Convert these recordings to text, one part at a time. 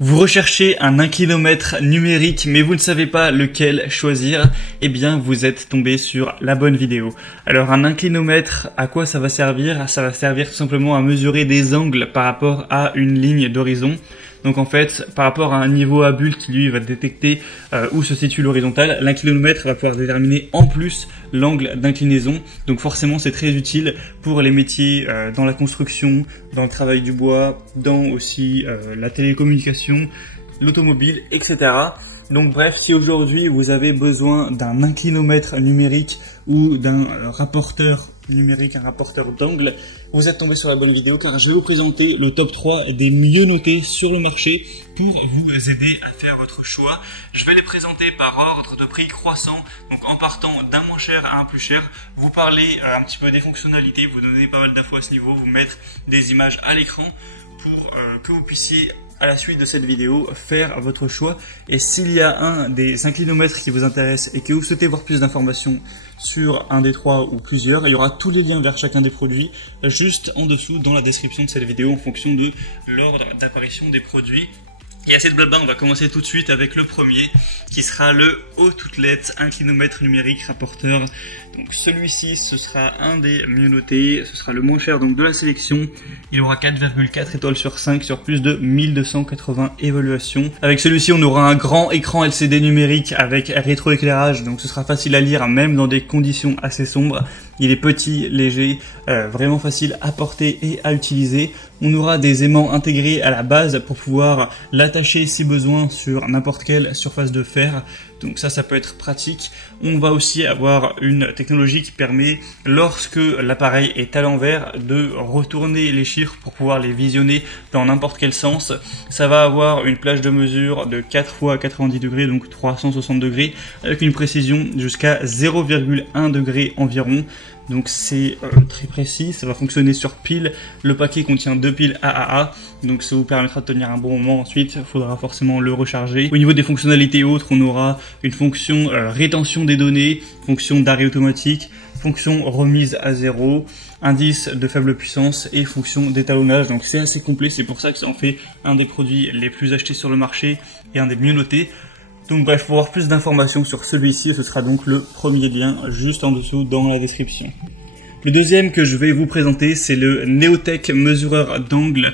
Vous recherchez un inclinomètre numérique mais vous ne savez pas lequel choisir, eh bien vous êtes tombé sur la bonne vidéo. Alors un inclinomètre, à quoi ça va servir? Ça va servir tout simplement à mesurer des angles par rapport à une ligne d'horizon. Donc en fait, par rapport à un niveau à bulle qui lui va détecter où se situe l'horizontale, l'inclinomètre va pouvoir déterminer en plus l'angle d'inclinaison. Donc forcément c'est très utile pour les métiers dans la construction, dans le travail du bois, dans aussi la télécommunication, l'automobile, etc. Donc bref, si aujourd'hui vous avez besoin d'un inclinomètre numérique ou d'un rapporteur numérique, un rapporteur d'angle, vous êtes tombé sur la bonne vidéo car je vais vous présenter le top 3 des mieux notés sur le marché pour vous aider à faire votre choix. Je vais les présenter par ordre de prix croissant, donc en partant d'un moins cher à un plus cher, vous parler un petit peu des fonctionnalités, vous donner pas mal d'infos à ce niveau, vous mettre des images à l'écran pour que vous puissiez à la suite de cette vidéo faire votre choix. Et s'il y a un des inclinomètres qui vous intéresse et que vous souhaitez voir plus d'informations sur un des trois ou plusieurs, il y aura tous les liens vers chacun des produits juste en dessous dans la description de cette vidéo en fonction de l'ordre d'apparition des produits. Et à cette blabla, on va commencer tout de suite avec le premier qui sera le Haut-Outlet inclinomètre numérique rapporteur. Donc celui-ci, ce sera un des mieux notés, ce sera le moins cher donc de la sélection. Il aura 4,4 étoiles sur 5 sur plus de 1280 évaluations. Avec celui-ci, on aura un grand écran LCD numérique avec rétroéclairage, donc ce sera facile à lire même dans des conditions assez sombres. Il est petit, léger, vraiment facile à porter et à utiliser. On aura des aimants intégrés à la base pour pouvoir l'attacher si besoin sur n'importe quelle surface de fer. Donc ça peut être pratique. On va aussi avoir une technologie qui permet, lorsque l'appareil est à l'envers, de retourner les chiffres pour pouvoir les visionner dans n'importe quel sens. Ça va avoir une plage de mesure de 4 fois 90 degrés, donc 360 degrés, avec une précision jusqu'à 0,1 degré environ. Donc c'est très précis, ça va fonctionner sur pile. Le paquet contient 2 piles AAA, donc ça vous permettra de tenir un bon moment. Ensuite, il faudra forcément le recharger. Au niveau des fonctionnalités autres, on aura une fonction rétention des données, fonction d'arrêt automatique, fonction remise à zéro, indice de faible puissance et fonction d'étalonnage. Donc c'est assez complet, c'est pour ça que ça en fait un des produits les plus achetés sur le marché et un des mieux notés. Donc bref, pour avoir plus d'informations sur celui-ci, ce sera donc le premier lien juste en dessous dans la description. Le deuxième que je vais vous présenter, c'est le Neotech mesureur d'angle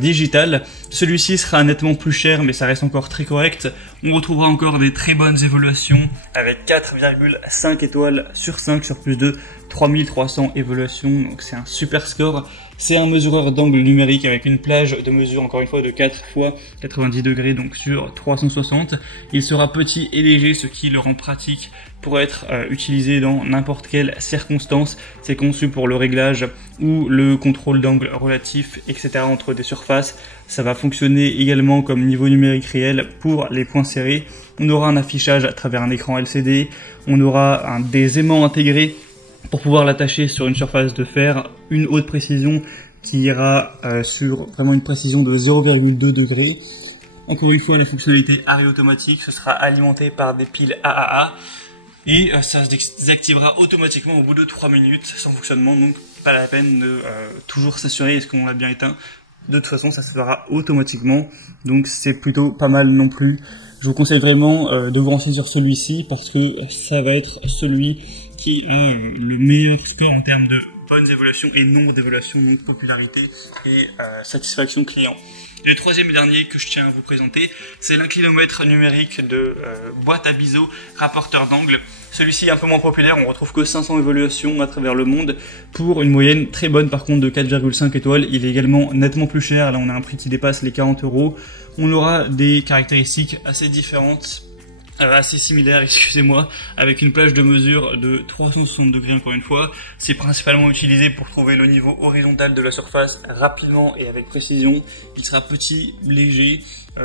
digital. Celui-ci sera nettement plus cher, mais ça reste encore très correct. On retrouvera encore des très bonnes évaluations avec 4,5 étoiles sur 5 sur plus de 3300 évaluations. Donc c'est un super score. C'est un mesureur d'angle numérique avec une plage de mesure encore une fois de 4 fois 90 degrés, donc sur 360. Il sera petit et léger, ce qui le rend pratique pour être utilisé dans n'importe quelle circonstance. C'est conçu pour le réglage ou le contrôle d'angle relatif, etc. entre des surfaces. Ça va fonctionner également comme niveau numérique réel pour les points serrés. On aura un affichage à travers un écran LCD. On aura des aimants intégrés pour pouvoir l'attacher sur une surface de fer. Une haute précision qui ira sur vraiment une précision de 0,2 degrés. Encore une fois, la fonctionnalité arrêt automatique, ce sera alimenté par des piles AAA. Et ça se désactivera automatiquement au bout de 3 minutes sans fonctionnement, donc pas la peine de toujours s'assurer est-ce qu'on l'a bien éteint. De toute façon, ça se fera automatiquement, donc c'est plutôt pas mal non plus. Je vous conseille vraiment de vous renseigner sur celui-ci parce que ça va être celui qui a le meilleur score en termes de bonnes évaluations et nombre d'évaluations, donc popularité et satisfaction client. Le troisième et dernier que je tiens à vous présenter, c'est l'inclinomètre numérique de boîte à biseau rapporteur d'angle. Celui-ci est un peu moins populaire, on retrouve que 500 évaluations à travers le monde pour une moyenne très bonne par contre de 4,5 étoiles. Il est également nettement plus cher, là on a un prix qui dépasse les 40 €. On aura des caractéristiques assez différentes, assez similaire, excusez-moi, avec une plage de mesure de 360 degrés encore une fois. C'est principalement utilisé pour trouver le niveau horizontal de la surface rapidement et avec précision. Il sera petit, léger,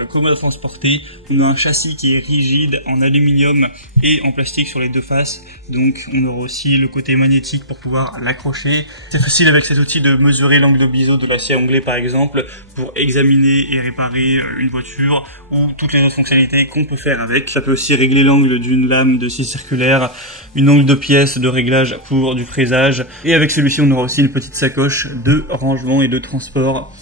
commode à transporter. On a un châssis qui est rigide en aluminium et en plastique sur les deux faces, donc on aura aussi le côté magnétique pour pouvoir l'accrocher. C'est facile avec cet outil de mesurer l'angle de biseau de l'acier anglais par exemple pour examiner et réparer une voiture ou toutes les autres fonctionnalités qu'on peut faire avec. Ça peut aussi régler l'angle d'une lame de scie circulaire, une angle de pièce de réglage pour du fraisage, et avec celui-ci on aura aussi une petite sacoche de rangement et de transport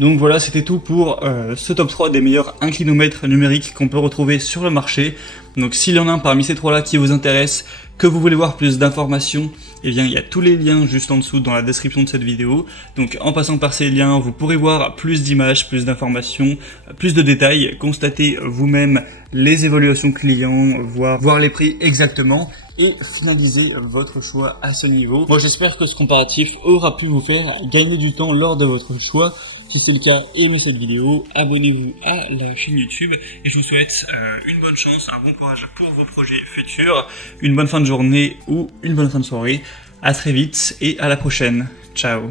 Donc voilà, c'était tout pour ce top 3 des meilleurs inclinomètres numériques qu'on peut retrouver sur le marché. Donc s'il y en a un parmi ces trois-là qui vous intéresse, que vous voulez voir plus d'informations, eh bien il y a tous les liens juste en dessous dans la description de cette vidéo. Donc en passant par ces liens, vous pourrez voir plus d'images, plus d'informations, plus de détails, constater vous-même les évaluations clients, voir les prix exactement et finaliser votre choix à ce niveau. Moi j'espère que ce comparatif aura pu vous faire gagner du temps lors de votre choix. Si c'est le cas, aimez cette vidéo, abonnez-vous à la chaîne YouTube et je vous souhaite une bonne chance, un bon courage pour vos projets futurs, une bonne fin de journée ou une bonne fin de soirée. À très vite et à la prochaine. Ciao.